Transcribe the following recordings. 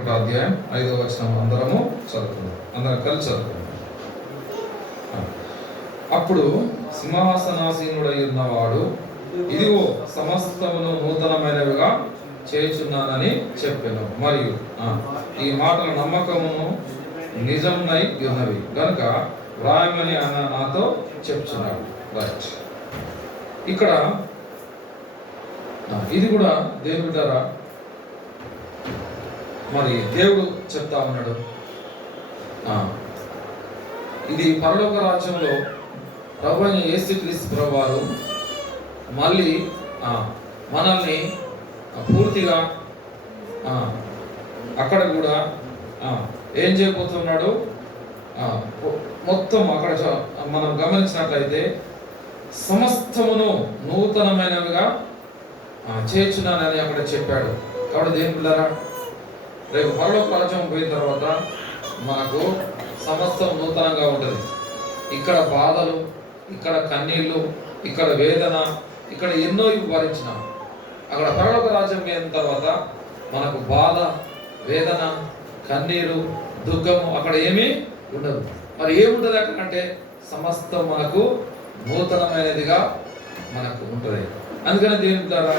అధ్యాయం 5వ వచనం అందరము చదువుకుందాం. అందరం కలిసి చదువుకుందాం. అప్పుడు సింహాసనాసీనుడై ఉన్నవాడు, ఇదిగో సమస్తమును నూతనమైనవిగా చేయుచున్నానని చెప్పాను. మరియు ఈ మాటల నమ్మకమును నిజంనై ఉన్నవి కనుక వ్రాయమని ఆయన నాతో చెప్తున్నాడు. రైట్, ఇక్కడ ఇది కూడా దేవుని బిడ్డలారా, మరి దేవుడు చెప్తా ఉన్నాడు, ఇది పరలోక రాజ్యంలో ప్రభు అయిన యేసుక్రీస్తు ప్రభువారు మళ్ళీ మనల్ని పూర్తిగా అక్కడ కూడా ఏం చేయబోతున్నాడు. మొత్తం అక్కడ మనం గమనించినట్లయితే సమస్తమును నూతనమైనవిగా చేర్చున్నానని అక్కడ చెప్పాడు. కాబట్టి దేని పిల్లరా, రేపు పరలోక రాజ్యం పోయిన తర్వాత మనకు సమస్తం నూతనంగా ఉంటుంది. ఇక్కడ బాధలు, ఇక్కడ కన్నీళ్ళు, ఇక్కడ వేదన, ఇక్కడ ఎన్నో భరించిన అక్కడ పరలోక రాజ్యం పోయిన తర్వాత మనకు బాధ, వేదన, కన్నీరు, దుఃఖము అక్కడ ఏమీ ఉండదు. మరి ఏముంటుంది అక్కడంటే సమస్తం మనకు నూతనమైనదిగా మనకు ఉంటుంది. అందుకని దీని ద్వారా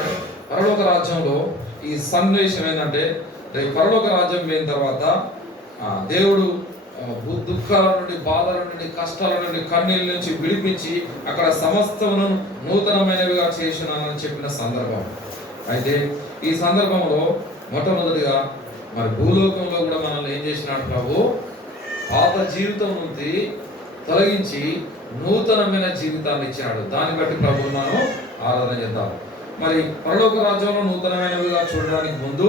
పరలోక రాజ్యంలో ఈ సన్నివేశం ఏంటంటే, రేపు పరలోక రాజ్యం పోయిన తర్వాత దేవుడు దుఃఖాల నుండి, బాధల నుండి, కష్టాల నుండి, కన్నీళ్ళ నుంచి విడిపించి అక్కడ సమస్తమును నూతనమైనవిగా చేసినానని చెప్పిన సందర్భం. అయితే ఈ సందర్భంలో మొట్టమొదటిగా మరి భూలోకంలో కూడా మనల్ని ఏం చేసినాడు ప్రభు, పాత జీవితం నుండి తొలగించి నూతనమైన జీవితాన్ని ఇచ్చాడు. దాన్ని బట్టి ప్రభువు మనం ఆరాధన చేద్దాం. మరి పరలోక రాజ్యంలో నూతనమైనవిగా చూడడానికి ముందు,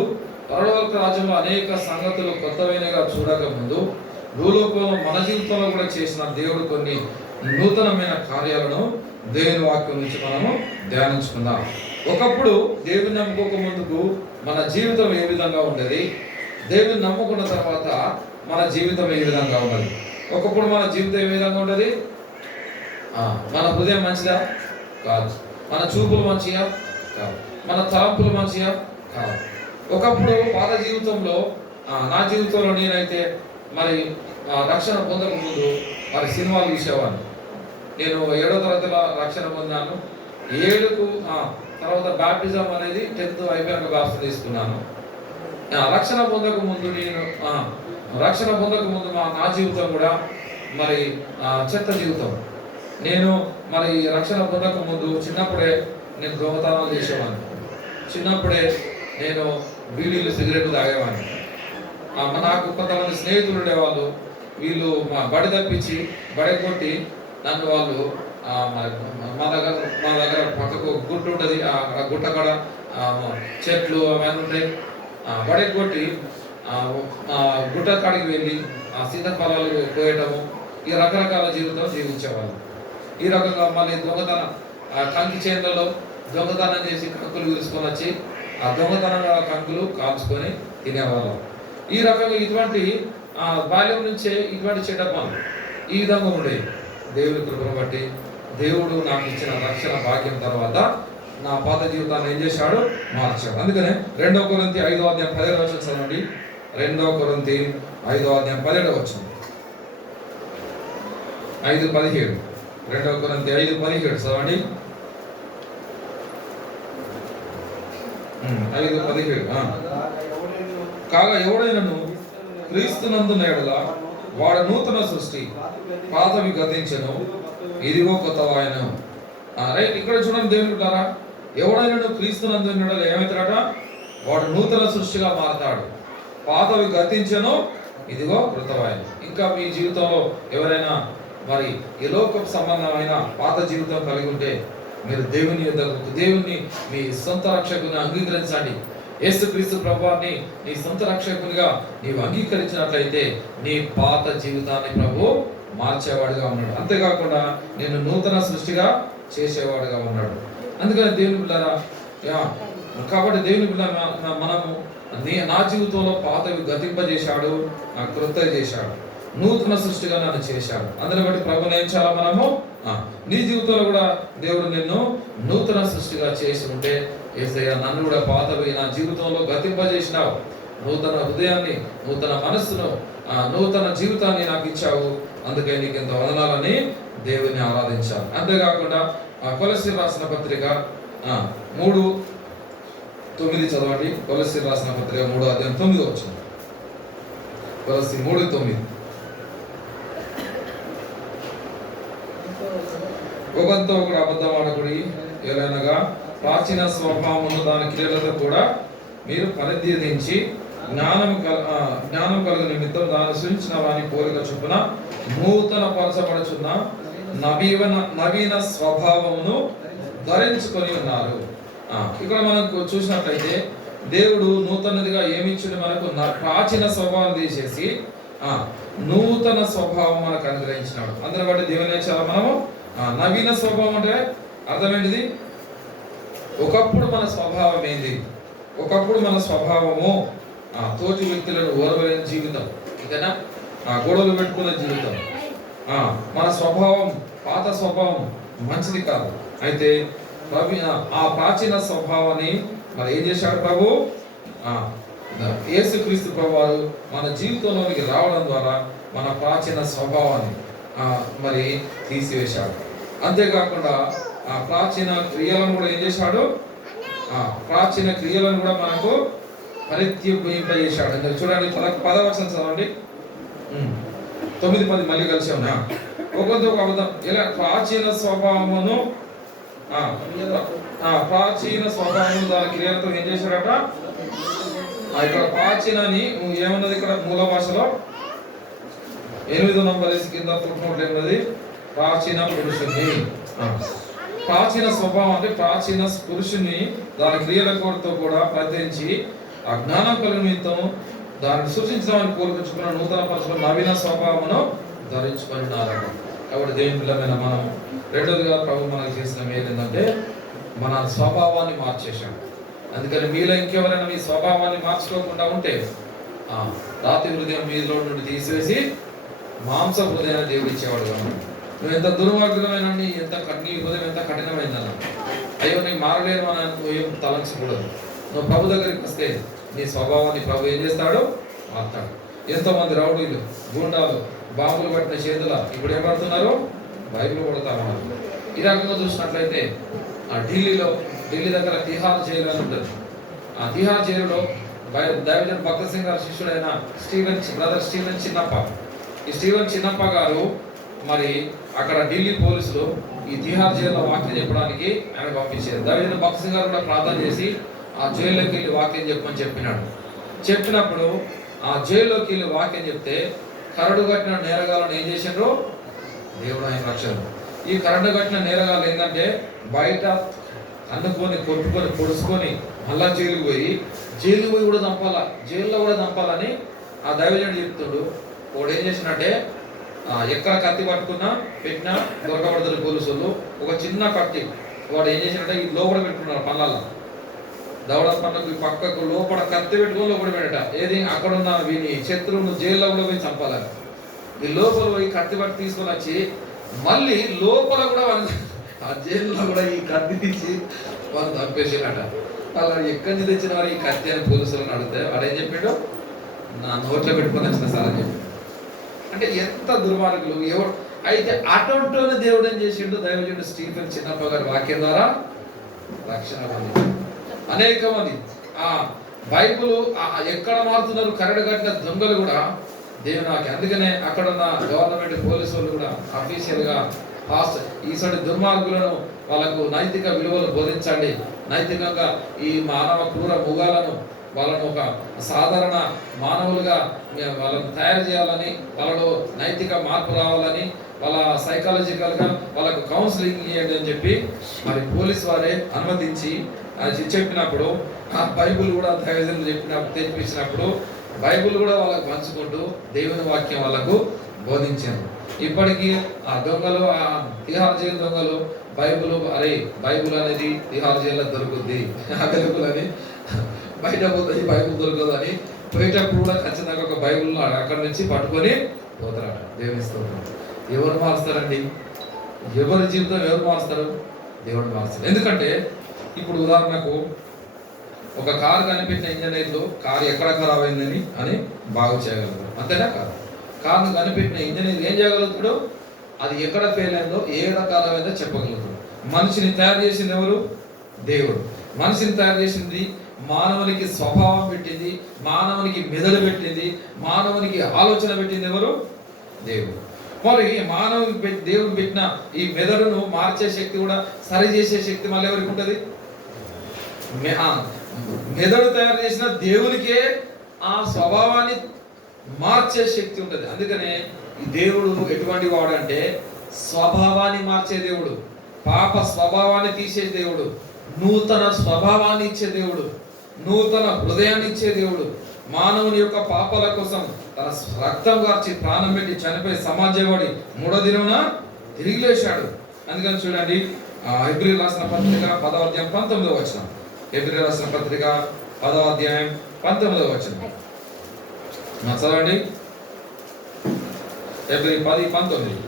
పరలోక రాజ్యంలో అనేక సంగతులు కొత్తమైనగా చూడక ముందు, భూలోకంలో మన జీవితంలో కూడా చేసిన దేవుడు కొన్ని నూతనమైన కార్యాలను దేవుని వాక్యం నుంచి మనము ధ్యానించుకుందాం. ఒకప్పుడు దేవుని నమ్ముకోక ముందుకు మన జీవితం ఏ విధంగా ఉండేది, దేవుని నమ్ముకున్న తర్వాత మన జీవితం ఏ విధంగా ఉన్నది. ఒకప్పుడు మన జీవితం ఏ విధంగా ఉండేది, మన హృదయం మంచిదా కాదు, మన చూపులు మంచిగా కాదు, మన తలంపులు మంచిగా కాదు. ఒకప్పుడు పాత జీవితంలో, నా జీవితంలో నేనైతే మరి రక్షణ పొందక ముందు మరి సినిమాలు చూసేవాడిని. నేను 7వ తరగతిలో రక్షణ పొందాను. 7కు తర్వాత బ్యాప్టిజం అనేది 10th అయిపోయాక బాప్టిజం తీసుకున్నాను. రక్షణ పొందక ముందు నా జీవితం కూడా మరి చెత్త జీవితం. నేను మరి రక్షణ పొందక ముందు చిన్నప్పుడే నేను దొంగతనాలు చేసేవాడిని. చిన్నప్పుడే నేను బీడీలు, సిగరెట్లు తాగేవాడిని. నాకు కొంతమంది స్నేహితులు ఉండేవాళ్ళు. వీళ్ళు మా బడి తప్పించి బడి కొట్టి నన్ను వాళ్ళు మా దగ్గర పక్కకు గుట్ట ఉంటుంది. ఆ గుట్ట కాడ చెట్లు అవన్నీ ఉంటాయి. బడి కొట్టి గుట్ట కాడికి వెళ్ళి సీతాఫలాలు కోయటము, ఈ రకరకాల జీవితం జీవించేవాళ్ళు. ఈ రకంగా మళ్ళీ దొంగతనం, కంకి చేనులలో దొంగతనం చేసి కంకులు విరుచుకొని వచ్చి ఆ దొంగతనంగా కంకులు కాల్చుకొని తినేవాళ్ళం. ఈ రకంగా ఇటువంటి బాల్యం నుంచే ఇటువంటి చెడ్డ పనులు ఈ విధంగా ఉండేవి. దేవుని కృపను బట్టి దేవుడు నాకు ఇచ్చిన రక్షణ భాగ్యం తర్వాత నా పాత జీవితాన్ని ఏం చేశాడు, మార్చాడు. అందుకనే 2 కొరింథీ 5వ అధ్యాయం 17వ వచనం చదవండి. 2 కొరింథీ 5వ అధ్యాయం 17వ వచనం. 5:17. 2 కొరింథీ 5:17 చదవండి. 5:17. కాగా ఎవడైనను క్రీస్తునందున్న యెడల వాడు నూతన సృష్టి, పాతవి గతించెను, ఇదిగో కొత్తవాయెను. రైట్, ఇక్కడ చూడండి దేవుని బిడ్డలారా, ఎవడైనా క్రీస్తునందున్న యెడల ఏమవుతాడట, వాడు నూతన సృష్టిగా మారతాడు. పాతవి గతించెను, ఇదిగో కొత్తవాయెను. ఇంకా మీ జీవితంలో ఎవరైనా మరి ఈ లోకం సంబంధమైన పాత జీవితం కలిగి ఉంటే మీరు దేవుని మీ సొంత రక్షకుని అంగీకరించండి. యేసుక్రీస్తు ప్రభువాన్ని నీ సొంత రక్షకునిగా నీవు అంగీకరించినట్లయితే నీ పాత జీవితాన్ని ప్రభు మార్చేవాడుగా ఉన్నాడు. అంతేకాకుండా నేను నూతన సృష్టిగా చేసేవాడుగా ఉన్నాడు. అందుకని దేవుని బిడ్డలారా, కాబట్టి దేవుని బిడ్డ మనము నా జీవితంలో పాతవి గతింపజేశాడు, క్రొత్త చేశాడు, నూతన సృష్టిగా నన్ను చేశాడు. అందుని బట్టి ప్రభుని ఏం చాలా మనము నీ జీవితంలో కూడా దేవుడు నిన్ను నూతన సృష్టిగా చేసి ఉంటే, యేసయ్య నన్ను కూడా పాతవి నా జీవితంలో గతింపజేసినావు, నూతన హృదయాన్ని, నూతన మనస్సును, నూతన జీవితాన్ని నాకు ఇచ్చావు, అందుకే నీకు ఎంతో వదనాలని దేవుని ఆరాధించాలి. అంతేకాకుండా కొలస్సీయులకు రాసిన పత్రిక 3:9 చదవండి. కొలస్సీయులకు రాసిన పత్రిక 3:9 వచ్చింది. కొలస్సీ 3:9. ఒకరితో ఒకడు అబద్ధం ఆడకుడి, ఏలైనగా ప్రాచీన స్వభావమును దాని క్రియలతో కూడా మీరు పరిధ్యేదించి జ్ఞానం కలుగు నిమిత్తం దాన్ని సృష్టించిన వాని పోలిక చొప్పున నూతన పరచబడుచున్న నవీన స్వభావమును ధరించుకొని ఉన్నారు. ఇక్కడ మనకు చూసినట్లయితే దేవుడు నూతనదిగా ఏమిచ్చిండు మనకు? ప్రాచీన స్వభావం తీసేసి నూతన స్వభావం మనకు అనుగ్రహించినాడు. అందరి బట్టి దేవుని చాలా మనము నవీన స్వభావం అంటే అర్థం ఏంటిది? ఒకప్పుడు మన స్వభావం ఏంది? ఒకప్పుడు మన స్వభావము తోటి వ్యక్తులను ఓర్వలేని జీవితం, ఇంతేనా? గొడవలు పెట్టుకున్న జీవితం. మన స్వభావం, పాత స్వభావం మంచిది కాదు. అయితే ఆ ప్రాచీన స్వభావాన్ని మరి ఏం చేశాడు ప్రభు? యేసుక్రీస్తు ప్రభువారు మన జీవితంలోనికి రావడం ద్వారా మన ప్రాచీన స్వభావాన్ని మరి తీసివేశాడు. అంతేకాకుండా ప్రాచీన క్రియలను కూడా ఏం చేశాడు? ప్రాచీన క్రియలను కూడా మనకు పరిత్యజింపజేశాడు. చూడండి, 10 చదవండి. 9-10 మళ్ళీ కలిసి ఉన్నా. ఒకరితో ఒక అబద్ధం. ఇలా ప్రాచీన స్వభావమును దాని క్రియలతో ఏం చేశాడట? ఇక్కడ ప్రాచీనని ఏమన్నది? ఇక్కడ మూల భాషలో 8వ నంబర్ కింద ఫుట్నోట్ ఏమన్నది? ప్రాచీన పురుషుని. ప్రాచీన స్వభావం అంటే ప్రాచీన పురుషుని దాని క్రియలతో కూడా ప్రత్యేకించి జ్ఞానం కలిగిన నిమిత్తం దాన్ని సూచించడానికి కోరుకుంచుకున్న నూతన పరచుకున్న నవీన స్వభావమును ధరించుకొని ఉన్నారట. కాబట్టి దేవుని పిల్లమైన మనం రెండోదిగా ప్రభు మనకు చేసిన మేలు ఏంటంటే మన స్వభావాన్ని మార్చేశాడు. అందుకని మీలో ఇంకెవరైనా మీ స్వభావాన్ని మార్చుకోకుండా ఉంటే రాతి హృదయం మీలో నుండి తీసివేసి మాంస హృదయాన్ని దేవుడు ఇచ్చేవాడు. నువ్వు ఎంత దుర్మార్గులమైన, ఎంత నీ హృదయం ఎంత కఠినమైందన్న, అయ్యో నీకు మారలేను అని నువ్వు ఏం తలంచకూడదు. నువ్వు ప్రభు దగ్గరికి వస్తే నీ స్వభావాన్ని ప్రభు ఏం చేస్తాడు? మారుతాడు. ఎంతోమంది రౌడీలు, గూండాలు, బాంబులు పట్టిన చేతుల ఇప్పుడు ఏం పడుతున్నారు? బైబిల్ కొడతా ఉన్నారు. ఈ రకంగా చూసినట్లయితే ఢిల్లీ దగ్గర తిహార్ జైలు అని ఉంటుంది. ఆ తిహార్ జైలులో దైవజన్ భక్త సింగ్ గారి శిష్యుడైన బ్రదర్ స్టీవెన్ చిన్నప్ప, ఈ స్టీవెన్ చిన్నప్ప గారు మరి అక్కడ ఢిల్లీ పోలీసులు ఈ తిహార్ జైల్లో వాక్యం చెప్పడానికి ఆయన పంపించారు. దైవజన్ భక్త సింగ్ గారు కూడా ప్రార్థన చేసి ఆ జైల్లోకి వెళ్ళి వాక్యం చెప్పమని చెప్పినాడు. చెప్పినప్పుడు ఆ జైల్లోకి వెళ్ళి వాక్యం చెప్తే కరడు కట్టిన నేరగాలను ఏం చేసిండ్రు? దేవుడు ఆయన రక్షణ. ఈ కరడు కట్టిన నేరగాలు ఏంటంటే బయట అన్నుకొని, కొట్టుకొని, పొడుచుకొని మళ్ళా జైలుకి పోయి కూడా చంపాలా, జైల్లో కూడా చంపాలని ఆ దైవజనుడు చెప్తుండు. వాడు ఏం చేసినట్టే ఎక్కడ కత్తి పట్టుకున్నా పెట్టినా దొరకబడతారు పోలీసులు. ఒక చిన్న కత్తి వాడు ఏం చేసినట్టే ఈ లోపల పెట్టుకున్నారు పళ్ళల్లో, దవడ పళ్ళకు పక్కకు లోపల కత్తి పెట్టుకొని లోపల పెట్టట. ఏది అక్కడ ఉన్న వీని శత్రువును జైల్లో కూడా పోయి చంపాలని ఈ లోపల పోయి కత్తి పట్టి తీసుకొని వచ్చి మళ్ళీ లోపల కూడా ఆ జైల్లో కూడా ఈ కత్తి తీసి వాళ్ళు చంపేసారట. అలా ఎక్కడి నుంచి తెచ్చిన వారు ఈ కత్తి అని పోలీసులను అడిగితే వాడు ఏం చెప్పాడు? నా నోట్లో పెట్టుకొని వచ్చిన సార్ అని చెప్పి. అంటే ఎంత దుర్మార్గులు ఎవరు! అయితే అటువంటి దేవుడు ఏం చేసిండు? దైవజనుడు స్టీఫెన్ చిన్నప్ప గారి వాక్యం ద్వారా రక్షణ పొంది అనేక మంది బైబుల్ ఎక్కడ మారుతున్నారు? కరడు కట్టిన దొంగలు కూడా దేవుని వాక్యం. అందుకనే అక్కడ ఉన్న గవర్నమెంట్ పోలీసు వాళ్ళు కూడా అఫీషియల్గా ఈసారి దుర్మార్గులను వాళ్ళకు నైతిక విలువలు బోధించండి, నైతికంగా ఈ మానవ క్రూర మృగాలను వాళ్ళను ఒక సాధారణ మానవులుగా వాళ్ళను తయారు చేయాలని, వాళ్ళలో నైతిక మార్పు రావాలని, వాళ్ళ సైకాలజికల్గా వాళ్ళకు కౌన్సిలింగ్ ఇవ్వండి అని చెప్పి మరి పోలీస్ వారే అనుమతించి అది చెప్పినప్పుడు ఆ బైబుల్ కూడా దైవజనులు తెప్పించినప్పుడు బైబుల్ కూడా వాళ్ళకు పంచుకుంటూ దేవుని వాక్యం వాళ్ళకు బోధించారు. ఇప్పటికీ ఆ దొంగలు, ఆ తిహార్ జైలు దొంగలు బైబుల్ అనేది తిహార్ జైల్లో దొరుకుద్ది, అవైలబుల్ అని బయట పోతుంది, బైబుల్ దొరకదు అని పోయేటప్పుడు కూడా ఖచ్చితంగా ఒక బైబుల్ అక్కడి నుంచి పట్టుకొని పోతారట. దేవుని స్తోత్రం. ఎవరు మారుస్తారండి? ఎవరి జీవితం ఎవరు మారుస్తారు? దేవుడు మారుస్తారు. ఎందుకంటే ఇప్పుడు ఉదాహరణకు ఒక కారు కనిపెట్టిన ఇంజనీర్లు కారు ఎక్కడ ఖరాబ్ అయిందని అని బాగు చేయగలరు, అంతేనా కాదు? కారును కనిపెట్టిన ఇంజనీర్ ఏం చేయగలుగుతాడు? అది ఎక్కడ ఫెయిల్ అయిందో ఏ ఖరాబ్ అయిందో చెప్పగలుగుతాడు. మనిషిని తయారు చేసింది ఎవరు? దేవుడు. మనిషిని తయారు చేసింది, మానవునికి స్వభావం పెట్టింది, మానవునికి మెదడు పెట్టింది, మానవునికి ఆలోచన పెట్టింది ఎవరు? దేవుడు. మరి దేవుడు పెట్టిన ఈ మెదడును మార్చే శక్తి కూడా, సరి చేసే శక్తి మళ్ళీ ఎవరికి ఉంటుంది? మెదడు తయారు చేసిన దేవునికే ఆ స్వభావాన్ని మార్చే శక్తి ఉంటుంది. అందుకనే ఈ దేవుడు ఎటువంటి వాడు అంటే స్వభావాన్ని మార్చే దేవుడు, పాప స్వభావాన్ని తీసే దేవుడు, నూతన స్వభావాన్ని ఇచ్చే దేవుడు, నూతన హృదయాన్ని ఇచ్చే దేవుడు. మానవుని యొక్క పాపాల కోసం తన రక్తం గార్చి ప్రాణం పెట్టి చనిపోయి సమాజపడి 3వ దినమున తిరిగి లేచాడు. అందుకని చూడండి, హెబ్రీ రాసిన పత్రిక 10వ అధ్యాయం 19వ వచనం. హెబ్రీ రాసిన పత్రిక 10వ అధ్యాయం 19వ వచనం చదవండి. హెబ్రీ 10:19.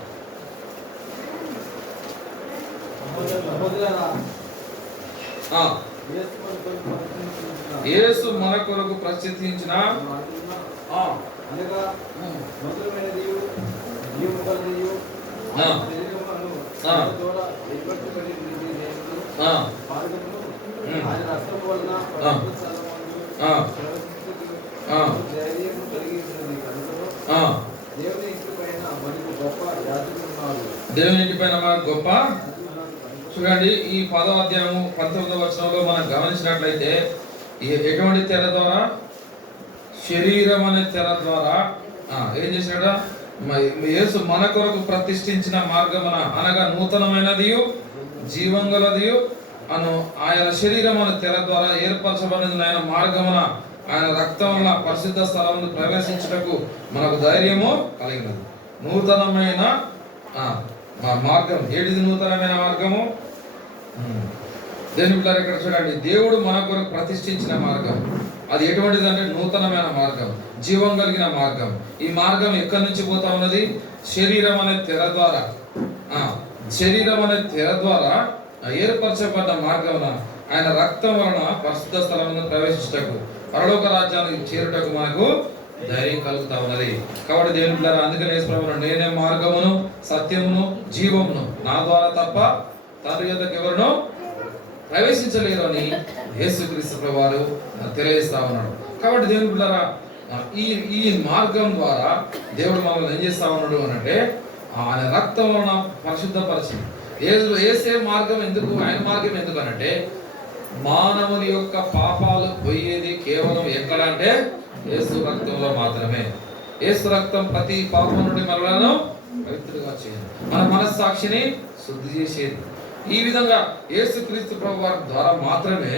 యేసు మన కొరకు ప్రసిద్ధించిన దేవుని ఇంటి పైన గొప్ప. చూడండి, ఈ 10వ అధ్యాయం 19వ వచనంలో మనం గమనించినట్లయితే ఎటువంటి తెర ద్వారా? శరీరం అనే తెర ద్వారా ఏం చేశాడు? యేసు మన కొరకు ప్రతిష్ఠించిన మార్గమున, అనగా నూతనమైనది జీవం గలది అను ఆయన శరీరం అనే తెర ద్వారా ఏర్పరచబడిన ఆయన మార్గమున, ఆయన రక్తం వల్ల పరిశుద్ధ స్థలమును ప్రవేశించుటకు మనకు ధైర్యము కలిగినది. నూతనమైన మార్గం. ఏడిది నూతనమైన మార్గము? దేని పిల్లలు ఇక్కడ చూడండి, దేవుడు మన కొరకు ప్రతిష్ఠించిన మార్గం. అది ఎటువంటిది అంటే నూతనమైన మార్గం, జీవం కలిగిన మార్గం. ఈ మార్గం ఎక్కడి నుంచి పోతా ఉన్నది? శరీరం అనే తెర ద్వారా. శరీరం అనే తెర ద్వారా ఏర్పరచబడ్డ మార్గమున ఆయన రక్తం వలన పరిశుద్ధ స్థలమును ప్రవేశించటకు, పరలోక రాజ్యానికి చేరుటకు మనకు ధైర్యం కలుగుతా ఉన్నది. కాబట్టి దేవుని పిల్లలు, అందుకని యేసుప్రభువు నేనే మార్గమును సత్యమును జీవమును, నా ద్వారా తప్ప తండ్రి యొద్దకు ఎవరునూ ప్రవేశించలేరు అని యేసుక్రీస్తు ప్రభువారు తెలియజేస్తా ఉన్నాడు. కాబట్టి దేవుని పిల్లరా, ఈ మార్గం ద్వారా దేవుడు మనల్ని ఏం చేస్తా ఉన్నాడు అని అంటే ఆయన రక్తం వలన పరిశుద్ధపరిచి. ఏసే మార్గం ఎందుకు, ఆయన మార్గం ఎందుకు అనంటే మానవుని యొక్క పాపాలు పోయేది కేవలం ఎక్కడ అంటే యేసు రక్తంలో మాత్రమే. యేసు రక్తం ప్రతి పాపం నుండి మనలను పవిత్రులుగా చేయదు, మన మనస్సాక్షిని శుద్ధి చేసేది. ఈ విధంగా యేసుక్రీస్తు ప్రభువారి ద్వారా మాత్రమే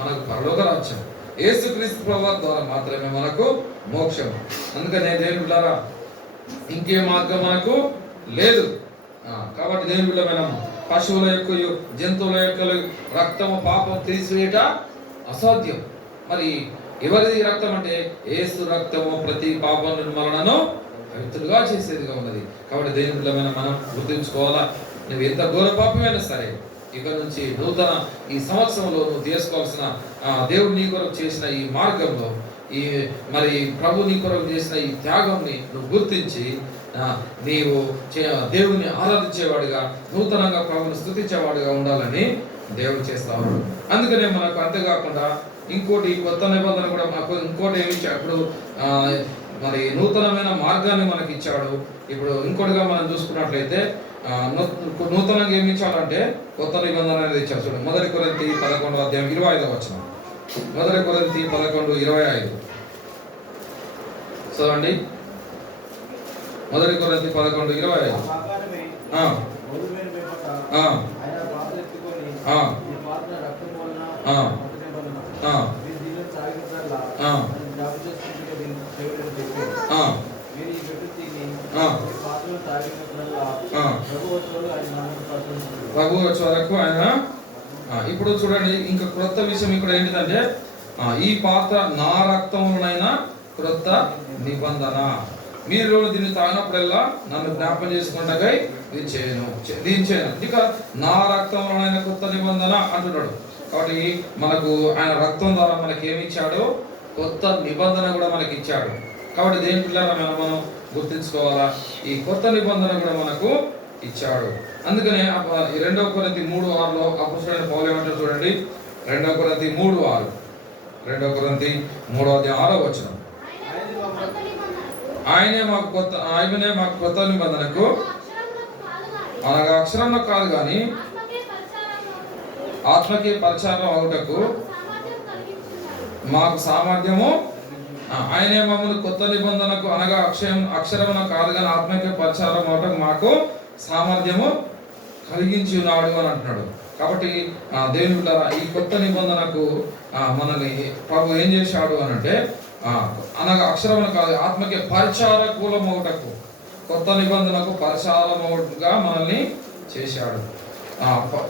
మనకు పరలోక రాజ్యం, యేసుక్రీస్తు ప్రభువారి ద్వారా మాత్రమే మనకు మోక్షం. అందుకనే దేవుని బిడ్డలారా, ఇంకే మార్గం మనకు లేదు. కాబట్టి దేవుని బిడ్డ, మనం పశువుల యొక్క జంతువుల యొక్క రక్తము పాపం తీసివేయట అసాధ్యం. మరి ఎవరిది రక్తం అంటే యేసు రక్తము ప్రతి పాపం నిర్మూలనను పవిత్రులుగా చేసేదిగా ఉన్నది. కాబట్టి దేవుని బిడ్డ మనం గుర్తుంచుకోవాలా, నువ్వు ఎంత ఘోర పాపమైనా సరే ఇక్కడ నుంచి నూతన ఈ సంవత్సరంలో నువ్వు తీసుకోవాల్సిన దేవుడు నీ కొరకు చేసిన ఈ మార్గంలో, ఈ మరి ప్రభు నీ కొరకు చేసిన ఈ త్యాగంని నువ్వు గుర్తించి నీవు దేవుని ఆరాధించేవాడిగా, నూతనంగా ప్రభుని స్తుతించేవాడిగా ఉండాలని దేవుడు చేస్తా ఉన్నాడు. అందుకనే మనకు అంతేకాకుండా ఇంకోటి కొత్త నిబంధన కూడా మనకు ఇంకోటి ఏమి ఇచ్చాడు, మరి నూతనమైన మార్గాన్ని మనకి ఇచ్చాడు. ఇప్పుడు ఇంకోటిగా మనం చూసుకున్నట్లయితే నూతనంగా ఏమి ఇచ్చాడంటే కొత్త నిబంధన అనేది ఇచ్చాడు. చూడండి, 1 కొరింథీ 11వ అధ్యాయం 25వ వచనం. 1 కొరింథీ 11:25 చదవండి. 1 కొరింథీ 11:25. ప్రభు వచ్చే వరకు ఆయన. ఇప్పుడు చూడండి, ఇంకా క్రొత్త విషయం ఇక్కడ ఏంటిదంటే ఈ పాత్ర నా రక్తంలోనైనా క్రొత్త నిబంధన. మీరు దీన్ని తాగినప్పుడల్లా నన్ను జ్ఞాపకం చేసుకుంటాకై దీని చేయను. ఇక నా రక్తంలోనైనా కొత్త నిబంధన అంటున్నాడు. కాబట్టి మనకు ఆయన రక్తం ద్వారా మనకి ఏమి ఇచ్చాడో కొత్త నిబంధన కూడా మనకి ఇచ్చాడు. కాబట్టి దేని పిల్లల మనం గుర్తించుకోవాలా, ఈ కొత్త నిబంధన కూడా మనకు ఇచ్చాడు. అందుకనే 2 కొరింథీ 3:6లో అపోస్తలుడైన పౌలు ఏమంటాడు చూడండి. 2 కొరింథీ 3:6, 2 కొరింథీ 3:6 ఆయనే మాకు కొత్త నిబంధనకు అనగా అక్షరంలో కాదు కానీ ఆత్మకే పరిచారం అవుటకు మాకు సామర్థ్యము. ఆయనే మమ్మల్ని కొత్త నిబంధనకు అనగా అక్షరమున కాదు కానీ ఆత్మకే పరిచారం అవటకు మాకు సామర్థ్యము కలిగించి ఉన్నాడు అని అంటున్నాడు. కాబట్టి దేవుని బిడ్డలారా, ఈ కొత్త నిబంధనకు మనల్ని ప్రభు ఏం చేశాడు అని అంటే అనగా అక్షరమున కాదు ఆత్మకే పరిచారకులమవుటకు, కొత్త నిబంధనకు పరిచారముగా మనల్ని చేశాడు.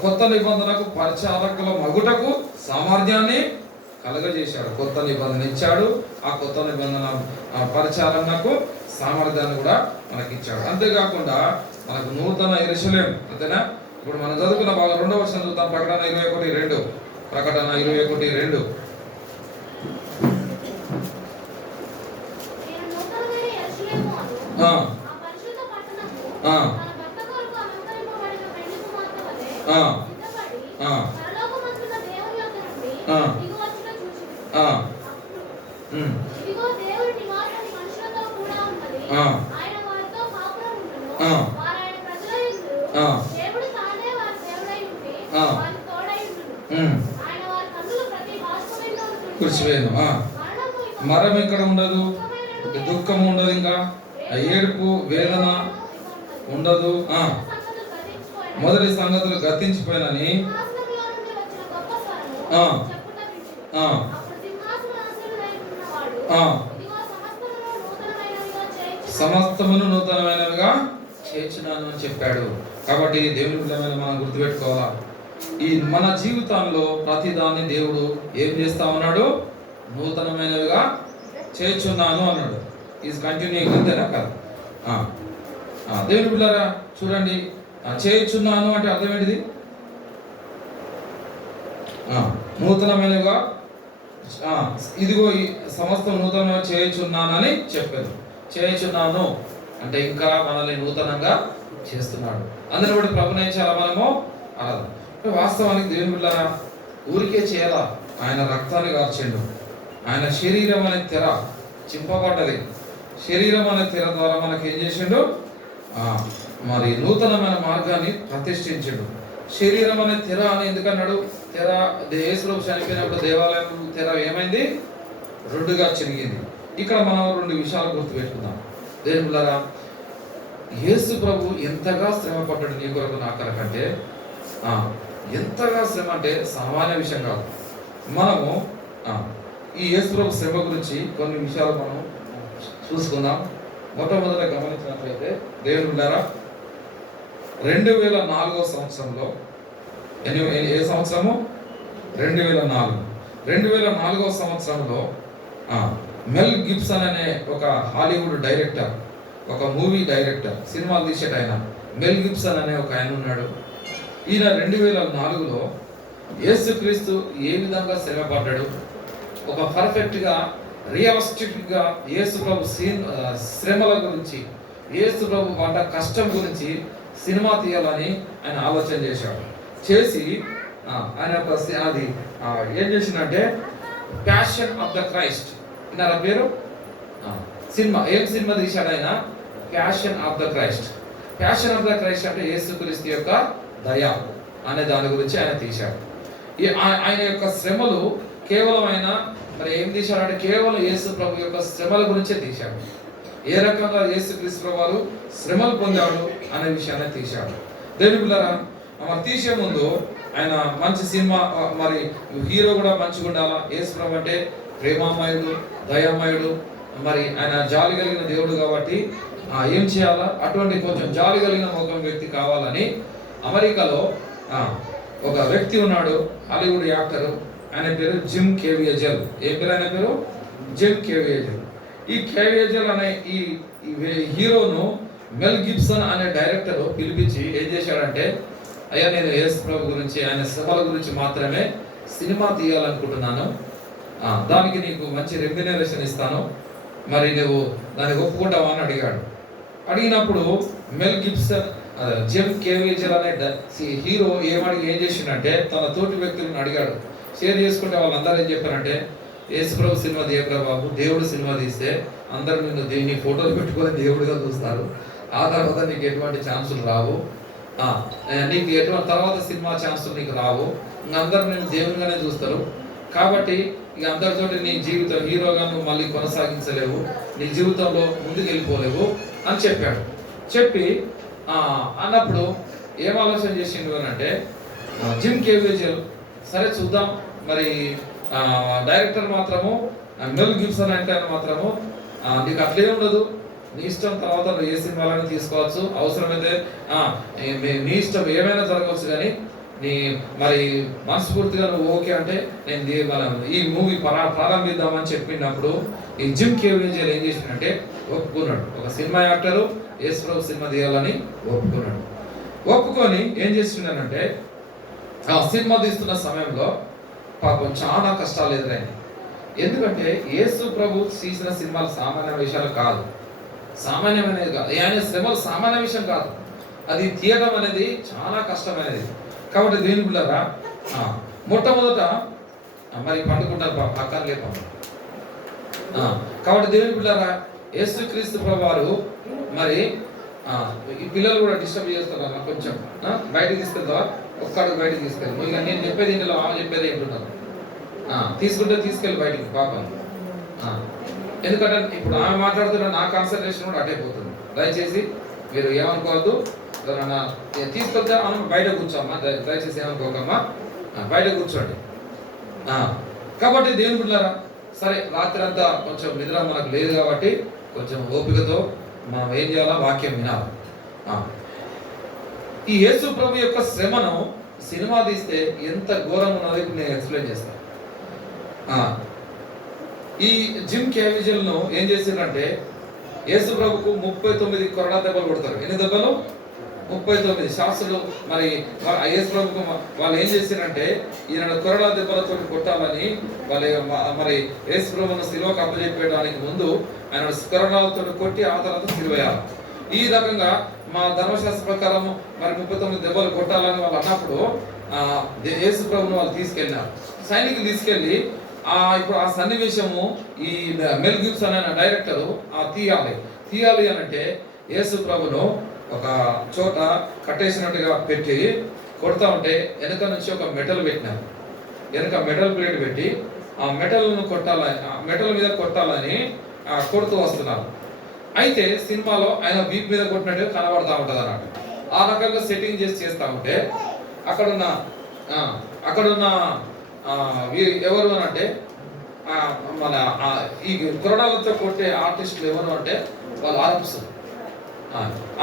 కొత్త నిబంధనకు పరిచారకుల మగుటకు సామర్థ్యాన్ని కలగజేశాడు. కొత్త నిబంధన ఇచ్చాడు. ఆ కొత్త నిబంధన పరిచారణకు సామర్థ్యాన్ని కూడా మనకి ఇచ్చాడు. అంతేకాకుండా మనకు నూతన యెరూషలేము, అంతేనా? ఇప్పుడు మనం చదువుకున్న బాగా 2వ వచనం చూద్దాం. ప్రకటన 21:2, ప్రకటన 21:2. కురిసిపోయింది. మరం ఇక్కడ ఉండదు, దుఃఖం ఉండదు, ఇంకా ఏడుపు వేదన ఉండదు. మొదటి సంగతులు గతించిపోయినని సమస్తమును నూతనమైనవిగా చేర్చున్నాను అని చెప్పాడు. కాబట్టి దేవుని పిల్లమైన మనం గుర్తుపెట్టుకోవాలా, ఈ మన జీవితంలో ప్రతిదాన్ని దేవుడు ఏం చేస్తా ఉన్నాడు? నూతనమైనవిగా చేర్చున్నాను అన్నాడు. ఈజ్ కంటిన్యూయింగ్, అంతేనా కదా? దేవుని పిల్లరా చూడండి, చేర్చున్నాను అంటే అర్థం ఏంటిది? నూతనమైనవిగా, ఇదిగో ఈ సమస్తం నూతనంగా చేయుచున్నానని చెప్పారు. చేయుచున్నాను అంటే ఇంకా మనల్ని నూతనంగా చేస్తున్నాడు. అందులో బట్టి ప్రభుని ఏం చేయాలా? మనము ఆరాధన. వాస్తవానికి దేవుని బిడ్డలారా, ఊరికే చేయాలా? ఆయన రక్తాన్ని కార్చిండు. ఆయన శరీరం అనే తెర చింపబడ్డది. శరీరం అనే తెర ద్వారా మనకి ఏం చేసిండు? మరి నూతనమైన మార్గాన్ని ప్రతిష్ఠించిండు. శరీరం అనే తెర అని ఎందుకన్నాడు? తెర యేసుప్రభు చనిపోయినప్పుడు దేవాలయం తెర ఏమైంది? 2గా చిరిగింది. ఇక్కడ మనం 2 విషయాలు గుర్తుపెట్టుకుందాం. దేవుని బిడ్డలారా, యేసు ప్రభు ఎంతగా శ్రమ పడ్డాడు నీ కొరకు నా కొరకంటే, ఎంతగా శ్రమ అంటే సామాన్య విషయం కాదు. మనము ఈ యేసు ప్రభు శ్రమ గురించి కొన్ని విషయాలు మనం చూసుకుందాం. మొట్టమొదట గమనించినట్లయితే దేవుని బిడ్డలారా, 2004 సంవత్సరంలో, ఏ సంవత్సరము? 2004 సంవత్సరంలో మెల్ గిబ్సన్ అనే ఒక హాలీవుడ్ డైరెక్టర్, ఒక మూవీ డైరెక్టర్, సినిమాలు తీసేట ఆయన మెల్ గిబ్సన్ అనే ఒక ఆయన ఉన్నాడు. ఈయన 2004లో యేసుక్రీస్తు ఏ విధంగా శ్రమ పడ్డాడు, ఒక పర్ఫెక్ట్గా రియలిస్టిక్గా యేసు ప్రభు శ్రమల గురించి, యేసు ప్రభు పడ్డ కష్టం గురించి సినిమా తీయాలని ఆయన ఆలోచన చేశాడు. చేసి ఆయన అది ఏం చేసిందంటే ప్యాషన్ ఆఫ్ ద క్రైస్ట్, విన్నారా పేరు? సినిమా ఏం సినిమా తీశాడు ఆయన? Passion of the Christ. Passion of the Christ అంటే యేసుక్రీస్తు యొక్క దయ అనే దాని గురించి ఆయన తీశాడు. ఆయన యొక్క శ్రమలు కేవలం ఆయన మరి ఏం తీశాడంటే కేవలం యేసు ప్రభు యొక్క శ్రమల గురించే తీశాడు. ఏ రకంగా యేసుక్రీస్తు వారు శ్రమలు పొందాడు అనే విషయాన్ని తీశాడు. దేవుని బిడ్డలారా, మరి తీసే ముందు ఆయన మంచి సినిమా, మరి హీరో కూడా మంచిగా ఉండాలా. యేసు ప్రభు అంటే ప్రేమామయుడు, దయామయుడు, మరి ఆయన జాలి కలిగిన దేవుడు కాబట్టి ఏం చేయాలా? అటువంటి కొంచెం జాలి కలిగిన ఒక వ్యక్తి కావాలని అమెరికాలో ఒక వ్యక్తి ఉన్నాడు, హాలీవుడ్ యాక్టర్. ఆయన పేరు జిమ్ కేవియజల్. ఏం పేరు ఆయన పేరు? జిమ్ కేవియజల్. ఈ కేవియజల్ అనే ఈ హీరోను మెల్ గిబ్సన్ అనే డైరెక్టర్ పిలిపించి ఏం చేశాడంటే, అయ్యా నేను యేసు ప్రభు గురించి, ఆయన శ్రమల గురించి మాత్రమే సినిమా తీయాలనుకుంటున్నాను, దానికి నీకు మంచి రెమ్యునరేషన్ ఇస్తాను, మరి నువ్వు దానికి ఒప్పుకుంటావా అని అడిగాడు. అడిగినప్పుడు మెల్ గిబ్సన్, జిమ్ కేవిజర్ అనే హీరో ఏం చేసిండంటే తన తోటి వ్యక్తులను అడిగాడు. షేర్ చేసుకుంటే వాళ్ళందరూ ఏం చెప్పారంటే, యేసుప్రభు సినిమా తీయకురా బాబు, దేవుడు సినిమా తీస్తే అందరూ నిన్ను నీ ఫోటోలు పెట్టుకొని దేవుడిగా చూస్తారు, ఆ తర్వాత నీకు ఎటువంటి ఛాన్సులు రావు, నీకు ఎటువంటి తర్వాత సినిమా ఛాన్సులు నీకు రావు, అందరూ నేను దేవునిగానే చూస్తారు, కాబట్టి ఇక అందరితోటి నీ జీవితం హీరోగా నువ్వు మళ్ళీ కొనసాగించలేవు, నీ జీవితంలో ముందుకు వెళ్ళిపోలేవు అని చెప్పాడు. చెప్పి అన్నప్పుడు ఏం ఆలోచన చేసిండు అని అంటే, జిమ్ కేవిజర్ సరే చూద్దాం, మరి డైరెక్టర్ మాత్రము మెల్ గిబ్సన్ అంటే మాత్రము నీకు అట్లే ఉండదు, నీ ఇష్టం, తర్వాత నువ్వు ఏ సినిమాలను తీసుకోవచ్చు, అవసరమైతే నీ ఇష్టం ఏమైనా జరగవచ్చు, కానీ నీ మరి మనస్ఫూర్తిగా నువ్వు ఓకే అంటే నేను ఈ మూవీ ప్రారంభిద్దామని చెప్పినప్పుడు ఈ జిమ్ కేవిజర్ ఏం చేసినంటే ఒప్పుకున్నాడు. ఒక సినిమా యాక్టరు యేసుప్రభు సినిమా తీయాలని ఒప్పుకున్నాడు. ఒప్పుకొని ఏం చేస్తున్నానంటే ఆ సినిమా తీస్తున్న సమయంలో పాపం చాలా కష్టాలు ఎదురైనాయి. ఎందుకంటే యేసు ప్రభు తీసిన సినిమాలు సామాన్య విషయాలు కాదు, సామాన్యమైనది కాదు, ఆయన శ్రమలు సామాన్య విషయం కాదు, అది తీయడం అనేది చాలా కష్టమైనది. కాబట్టి దేని బిడ్డరా, మొట్టమొదట మరి పండుకుంటారు పక్కన లేపం. కాబట్టి దేవుని బిడ్డరా, యేసుక్రీస్తు ప్రభు వారు మరి ఈ పిల్లలు కూడా డిస్టర్బ్ చేస్తున్నారు, కొంచెం బయటకు తీసుకెళ్తావా, ఒక్కడికి బయటకు తీసుకెళ్ళి, ఇక నేను చెప్పేది ఇంట్లో ఆమె చెప్పేది ఏంటున్నారు, తీసుకుంటే తీసుకెళ్ళి బయటికి పాపం. ఎందుకంటే ఇప్పుడు ఆమె మాట్లాడుతున్న నా కాన్సన్ట్రేషన్ కూడా అటైపోతుంది. దయచేసి మీరు ఏమనుకోవద్దు, తీసుకొస్తే ఆమె బయట కూర్చోమ్మా, దయచేసి ఏమనుకోకమ్మా, బయట కూర్చోండి. కాబట్టి దేవుని బిడ్డలారా, సరే రాత్రి అంతా కొంచెం నిద్ర మనకు లేదు కాబట్టి కొంచెం ఓపికతో మనం ఏం చేయాలా, వాక్యం వినాలి. ఈ యేసు ప్రభు యొక్క శ్రమను సినిమా తీస్తే ఎంత ఘోరం ఉన్నది నేను ఎక్స్ప్లెయిన్ చేస్తాను. ఈ జిమ్ కేవిజర్ను ఏం చేసిందంటే యేసు ప్రభుకు 39 కొరడా దెబ్బలు కొడతారు. ఎన్ని దెబ్బలు? 39. శాస్త్రులు మరి యేసు ప్రభుకు వాళ్ళు ఏం చేశారంటే ఈయన కొరడా దెబ్బలతో కొట్టాలని వాళ్ళు మరి యేసు ప్రభువును సిలువకు అప్పచెప్పేయడానికి ముందు ఆయన కొరడాలతో కొట్టి ఆ తర్వాత సిలువేయాలి. ఈ రకంగా మా ధర్మశాస్త్ర ప్రకారం మరి 39 దెబ్బలు కొట్టాలని వాళ్ళు అన్నప్పుడు యేసు ప్రభువును వాళ్ళు తీసుకెళ్ళినారు. సైనికులు తీసుకెళ్ళి ఇప్పుడు ఆ సన్నివేశము ఈ మెల్ గిబ్సన్ అనే డైరెక్టరు తీయాలి అని అంటే యేసు ప్రభును ఒక చోట కట్టేసినట్టుగా పెట్టి కొడతా ఉంటే వెనక నుంచి ఒక మెటల్ పెట్టినారు. వెనక మెటల్ ప్లేట్ పెట్టి ఆ మెటల్ను మెటల్ మీద కొట్టాలని కొడుతూ వస్తున్నారు. అయితే సినిమాలో ఆయన వీప్ మీద కొట్టినట్టుగా కనబడతా ఉంటుంది అన్నట్టు. ఆ రకంగా సెట్టింగ్ చేస్తూ ఉంటే అక్కడున్న ఎవరు అని అంటే మన ఈ కొరడాలతో కొట్టే ఆర్టిస్టులు ఎవరు అంటే వాళ్ళు